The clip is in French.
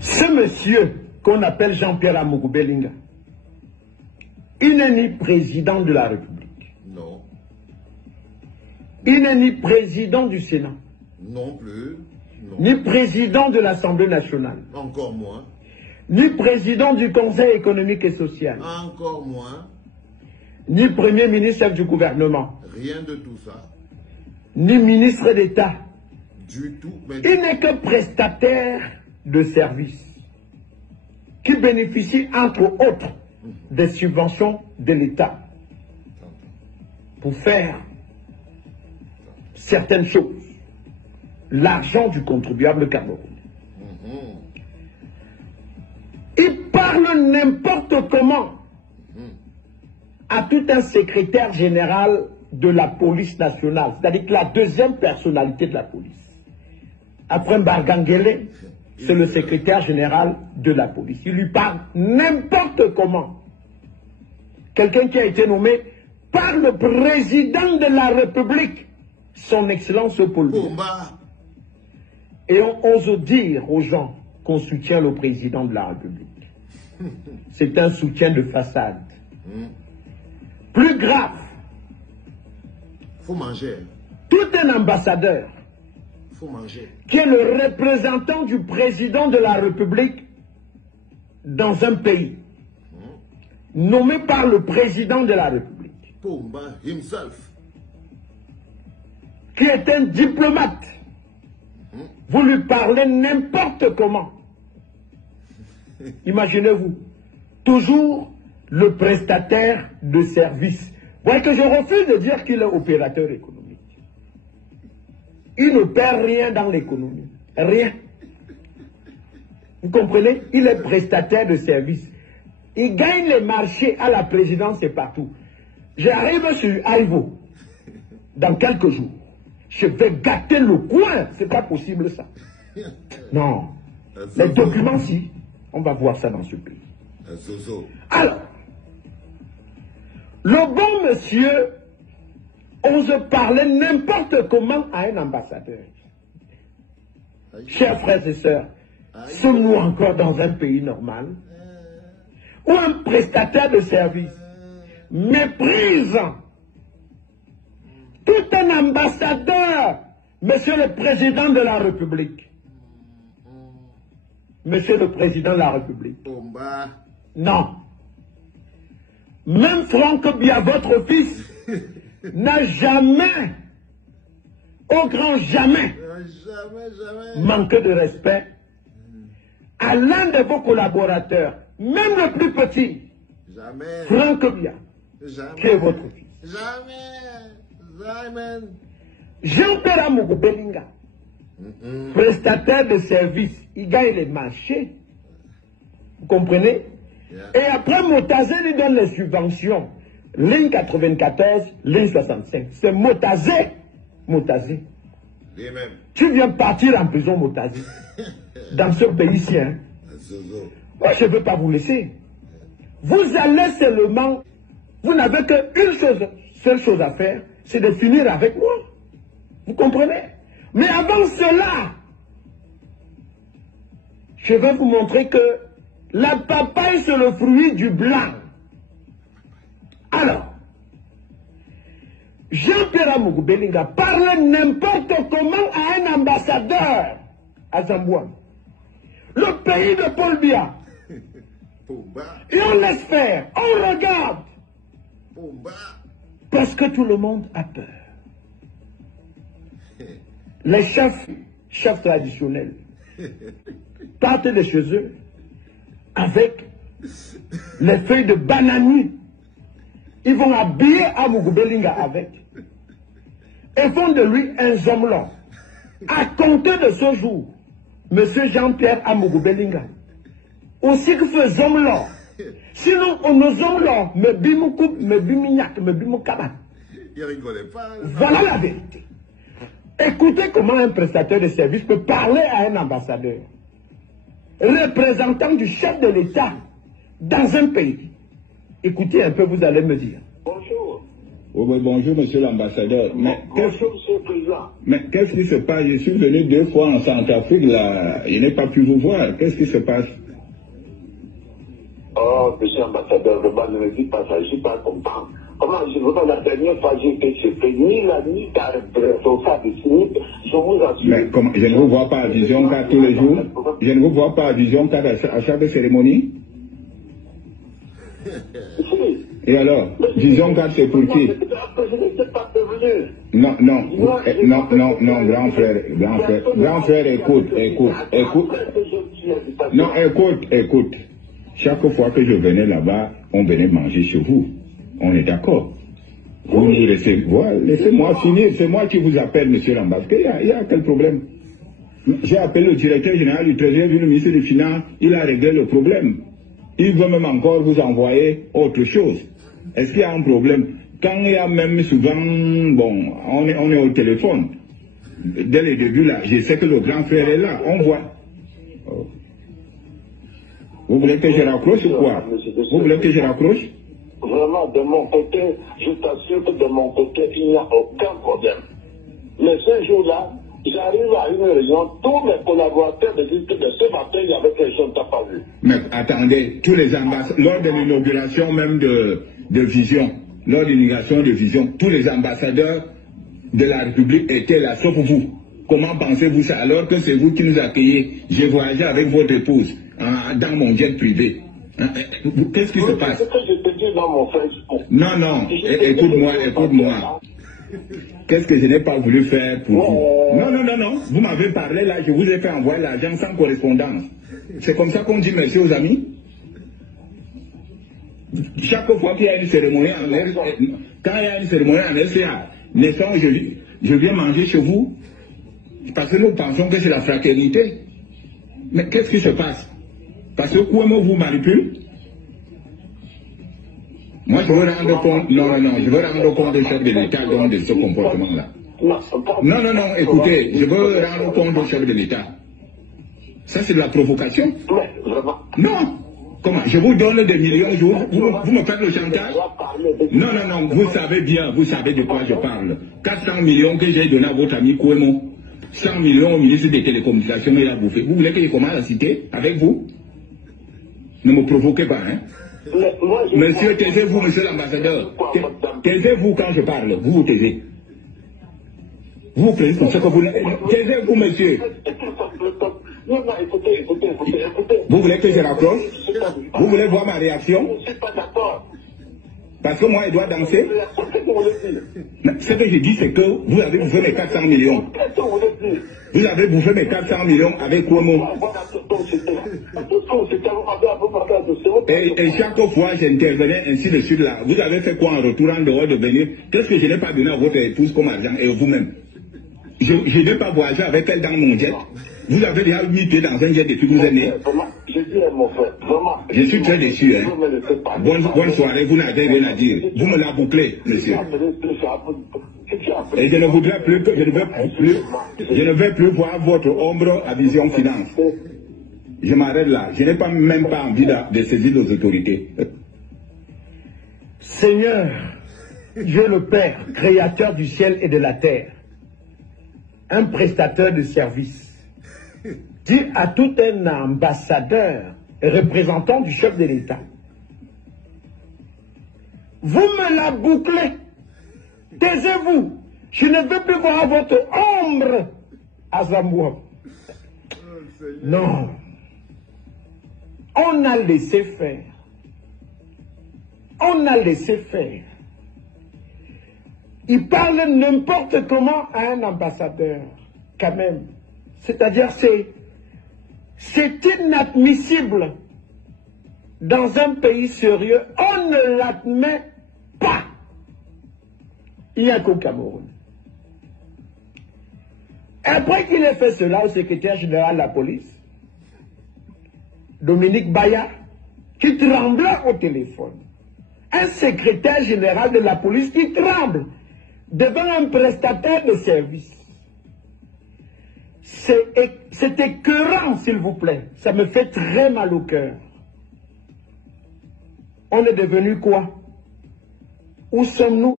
Ce monsieur qu'on appelle Jean-Pierre Amougou Bellinga, il n'est ni président de la République. Non. Il n'est ni président du Sénat. Non plus. Non. Ni président de l'Assemblée nationale. Encore moins. Ni président du Conseil économique et social. Encore moins. Ni premier ministre chef du gouvernement. Rien de tout ça. Ni ministre d'État. Du tout. Mais... Il n'est que prestataire de services qui bénéficie entre autres des subventions de l'État pour faire certaines choses. L'argent du contribuable camerounais. Il parle n'importe comment à tout un secrétaire général de la police nationale, c'est-à-dire que la deuxième personnalité de la police. Après Mbargangele, c'est le secrétaire général de la police. Il lui parle n'importe comment. Quelqu'un qui a été nommé par le président de la République, son Excellence Paul Biya. Et on ose dire aux gens qu'on soutient le président de la République. C'est un soutien de façade. Plus grave, faut manger. Tout un ambassadeur Faut manger. Qui est le représentant du président de la République dans un pays, nommé par le président de la République, Pomba himself, qui est un diplomate. Vous lui parlez n'importe comment. Imaginez-vous, toujours le prestataire de service. Vous voyez que je refuse de dire qu'il est opérateur économique. Il ne perd rien dans l'économie. Rien. Vous comprenez? Il est prestataire de service. Il gagne les marchés à la présidence et partout. J'arrive sur Aïvo dans quelques jours. Je vais gâter le coin. C'est pas possible ça. Non. Les documents, si. On va voir ça dans ce pays. Alors, le bon monsieur ose parler n'importe comment à un ambassadeur. Chers frères et sœurs, sommes-nous encore dans un pays normal où un prestataire de service méprise tout un ambassadeur, monsieur le président de la République? Monsieur le président de la République. Non. Même Franck Biya, votre fils, n'a jamais, au grand jamais, manqué de respect à l'un de vos collaborateurs, même le plus petit, Franck Biya, qui est votre fils. Jean-Pierre Amougou Bellinga, prestataire de services, il gagne les marchés. Vous comprenez? Et après, Motazé lui donne les subventions. Ligne 94, ligne 65. C'est Motazé. Motazé. Tu viens partir en prison, Motazé. Dans ce pays-ci. Hein. Moi, je ne veux pas vous laisser. Vous allez seulement... Vous n'avez qu'une chose, seule chose à faire, c'est de finir avec moi. Vous comprenez? Mais avant cela, je vais vous montrer que la papaye, c'est le fruit du blanc. Alors, Jean-Pierre Amougou Bellinga parle n'importe comment à un ambassadeur à Zambouane, le pays de Paul Biya. Et on laisse faire, on regarde. Parce que tout le monde a peur. Les chefs traditionnels, partent de chez eux avec les feuilles de bananier. Ils vont habiller Amougou Bellinga avec. Et font de lui un zombelon. À compter de ce jour, M. Jean-Pierre Amougou Bellinga, aussi que ce zombelon, sinon on nous zombelon, me bimoukou, me bimignac, me bimoukabat. Voilà la vérité. Écoutez comment un prestataire de service peut parler à un ambassadeur, représentant du chef de l'État dans un pays. Écoutez un peu, vous allez me dire. Bonjour. Oh, oui, bonjour, monsieur l'ambassadeur. Bonjour, monsieur le président. Mais qu'est-ce qui se passe? Je suis venu 2 fois en Centrafrique, là. Je n'ai pas pu vous voir. Qu'est-ce qui se passe? Oh, monsieur l'ambassadeur, ne me dites pas ça, je ne suis pas content. Comment je vous donne la dernière fois que j'ai été chez ni la nuit à responsable de Smith, je vous assure. Mais comment, je ne vous vois pas à Vision 4 tous les jours? Je ne vous vois pas à Vision 4 à chaque cérémonie? Et alors, Vision 4 c'est pour qui? Non, grand frère, écoute. Non, écoute. Chaque fois que je venais là-bas, on venait manger chez vous. On est d'accord. Vous nous laissez, voilà, laissez-moi finir. C'est moi qui vous appelle, monsieur l'ambassadeur. Il y a quel problème? J'ai appelé le directeur général du Trésor, le ministre des Finances, il a réglé le problème. Il veut même encore vous envoyer autre chose. Est-ce qu'il y a un problème? Quand il y a même souvent, bon, on est au téléphone. Dès le début là, je sais que le grand frère est là. On voit. Oh. Vous voulez que je raccroche ou quoi? Vous voulez que je raccroche? Vraiment, de mon côté, je t'assure que de mon côté, il n'y a aucun problème. Mais ce jour-là, j'arrive à une réunion, tous mes collaborateurs me disent que ce matin, il y avait quelque chose que tu n'as pas vu. Mais attendez, tous les ambassadeurs, lors de l'inauguration même de Vision, lors de l'inauguration de Vision, tous les ambassadeurs de la République étaient là, sauf vous. Comment pensez-vous ça alors que c'est vous qui nous accueillez? J'ai voyagé avec votre épouse dans mon jet privé. Qu'est-ce qui se passe? C'est ce que je te dis dans mon Facebook. Non, écoute-moi. Qu'est-ce que je n'ai pas voulu faire pour vous? Non. Vous m'avez parlé là, je vous ai fait envoyer l'argent sans correspondance. C'est comme ça qu'on dit merci aux amis. Chaque fois qu'il y a une cérémonie en RCA, quand il y a une cérémonie en RCA, naissant, je viens manger chez vous. Parce que nous pensons que c'est la fraternité. Mais qu'est-ce qui se passe? Parce que Kouemo vous manipule? Moi, je veux rendre compte, je veux rendre compte du chef de l'État de ce comportement-là. Non, écoutez, je veux rendre compte du chef de l'État. Ça, c'est de la provocation? Non. Comment? Je vous donne des millions, vous me faites le chantage? Non, vous savez bien, vous savez de quoi je parle. 400 millions que j'ai donné à votre ami Kouemo. 100 millions au ministre des Télécommunications, il a bouffé. Vous voulez que je commence à citer avec vous? Ne me provoquez pas, hein? Monsieur, taisez-vous, monsieur l'ambassadeur. Taisez-vous quand je parle. Vous vous taisez. Vous taisez comme ça que vous... Taisez-vous, monsieur. Vous voulez que je raccroche? Vous voulez voir ma réaction? Je ne suis pas d'accord. Parce que moi, il doit danser. Ce que je dis, c'est que vous avez bouffé mes 400 millions. Vous avez bouffé mes 400 millions avec Kouemo. Et chaque fois, j'intervenais ainsi de suite là. Vous avez fait quoi en retour en dehors de venir? Qu'est-ce que je n'ai pas donné à votre épouse comme argent et vous-même? Je n'ai pas voyagé avec elle dans mon jet. Vous avez déjà mis pied dans un jet depuis que vous êtes né. Je suis très déçu, hein. Bonne soirée, vous n'avez rien à dire. Vous me la bouclez, monsieur. Et je ne voudrais plus que je ne vais plus voir votre ombre à Vision Finance. Je m'arrête là. Je n'ai même pas envie de saisir les autorités. Seigneur, Dieu le Père, créateur du ciel et de la terre, un prestataire de service, dit à tout un ambassadeur et représentant du chef de l'État: vous me la bouclez, taisez-vous, je ne veux plus voir votre ombre à Zamboua. Non, on a laissé faire. On a laissé faire. Il parle n'importe comment à un ambassadeur, quand même. C'est-à-dire, c'est inadmissible. Dans un pays sérieux, on ne l'admet pas. Il n'y a qu'au Cameroun. Après qu'il ait fait cela au secrétaire général de la police, Dominique Baya, qui trembla au téléphone. Un secrétaire général de la police qui tremble devant un prestataire de service. C'est écœurant, s'il vous plaît. Ça me fait très mal au cœur. On est devenu quoi? Où sommes-nous?